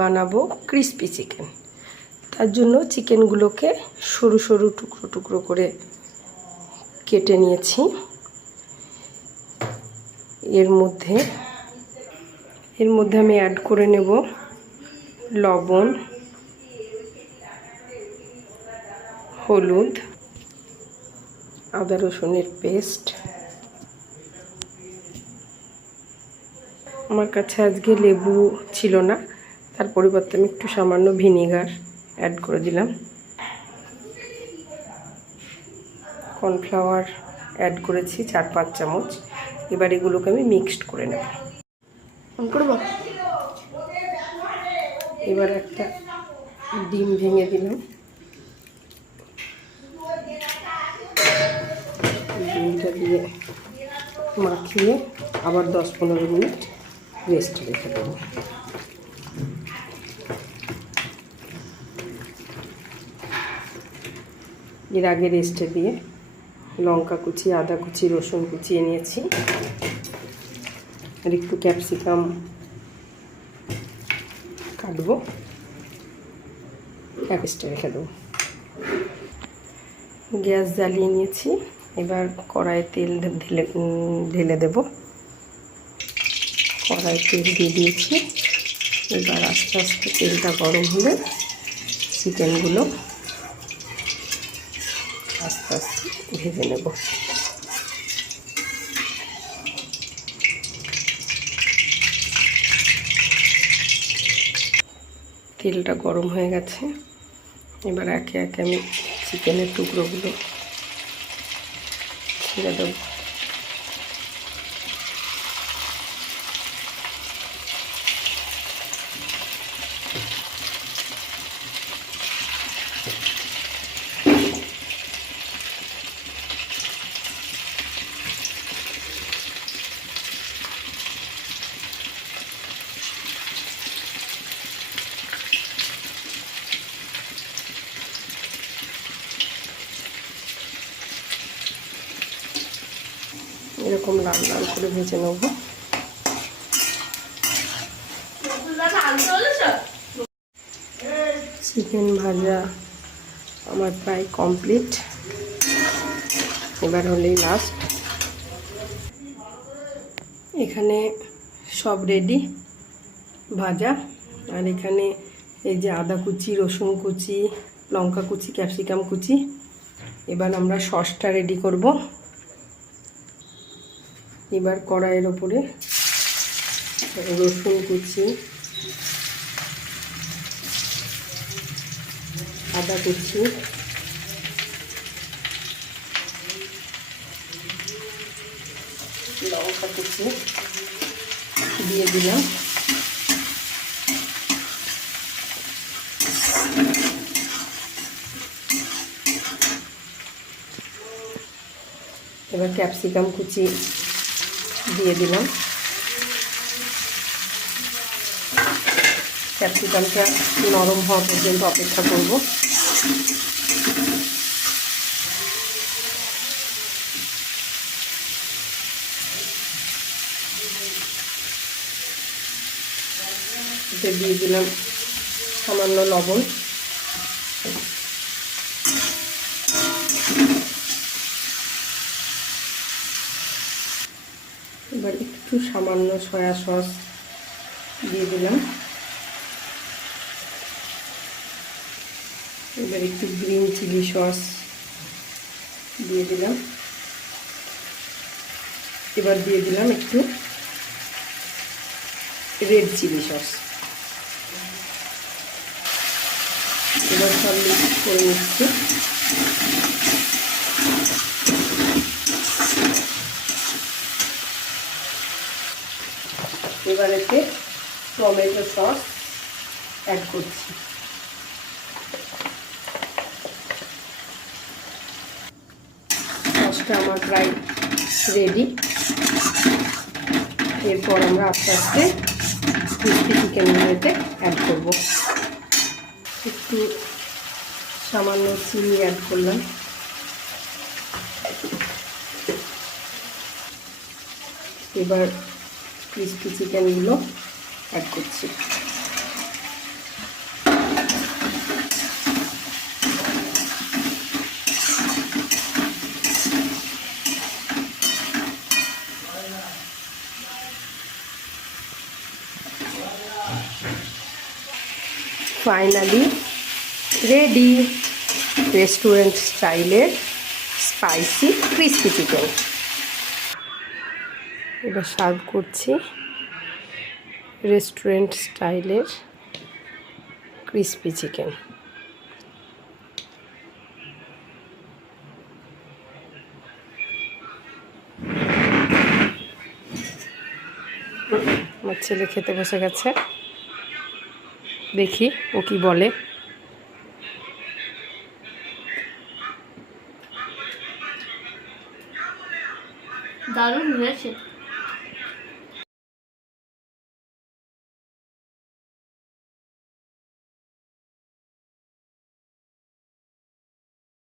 বানাবো crispy chicken. তার জন্য চিকেনগুলোকে সরু সরু টুকরো টুকরো করে কেটে নিয়েছি। এর মধ্যে আমি অ্যাড করে নেব লবণ, হলুদ, আদা রসুনের পেস্ট। আমার কাছে আজকে লেবু ছিল না, তার পরিবর্তে আমি একটু সামান্য ভিনেগার অ্যাড করে দিলাম। কর্নফ্লাওয়ার অ্যাড করেছি 4-5 চামচ। এবার এগুলোকে আমি মিক্সড করে নেব। এবার একটা ডিম ভেঙে দিলাম। ডিমটা দিয়ে মাখিয়ে আবার 10-15 মিনিট রেস্টে রেখে দেবো। এর আগে রেস্টে দিয়ে লঙ্কা কুচি, আদা কুচি, রসুন কুচিয়ে নিয়েছি, আর একটু ক্যাপসিকাম কাটবো, রেস্টে রেখে দেবো। গ্যাস জ্বালিয়ে নিয়েছি। এবার কড়াইয়ে তেল ঢেলে দেব। কড়াইয়ে তেল দিয়ে দিয়েছি। এবার আস্তে আস্তে তেলটা গরম হলে চিকেনগুলো আস্তে আস্তে ভেজে নেব। তেলটা গরম হয়ে গেছে। এবার একে একে আমি চিকেনের টুকরোগুলো ছেড়ে দেব। এরকম লাল লাল করে ভেজে নেব। চিকেন ভাজা আমার প্রায় কমপ্লিট। এবার হলেই লাস্ট। এখানে সব রেডি ভাজা। আর এখানে এই যে আদা কুচি, রসুন কুচি, লঙ্কা কুচি, ক্যাপসিকাম কুচি। এবার আমরা সসটা রেডি করব। এবার কড়াইয়ের ওপরে রসুন কুচি, আদা কুচি, লঙ্কা কুচি দিয়ে দিলাম। এবার ক্যাপসিকাম কুচি দিয়ে দিলাম। ক্যাপসিকামটা নরম হওয়া পর্যন্ত অপেক্ষা করব। এতে দিয়ে দিলাম সামান্য লবণ। এবার একটু সামান্য সয়া সস দিয়ে দিলাম। এবার একটু গ্রিন চিলি সস দিয়ে দিলাম। এবার দিয়ে দিলাম একটু রেড চিলি সস। এবার সব মিক্স করে নিচ্ছি। এবার এতে টমেটো সস অ্যাড করছি। সসটা আমার প্রায় রেডি। এরপর আমরা আস্তে আস্তে ক্রিস্পি চিকেনগুলোতে অ্যাড করব। একটু সামান্য চিনি অ্যাড করলাম। এবার ক্রিস্পি চিকেনগুলো অ্যাড করছি। ফাইনালি রেডি রেস্টুরেন্ট স্টাইলের স্পাইসি ক্রিস্পি চিকেন। এবার সার্ভ করছি রেস্টুরেন্ট স্টাইলের ক্রিস্পি চিকেন। আমার ছেলে খেতে বসে গেছে, দেখি ও কি বলে। দারুণ হয়েছে।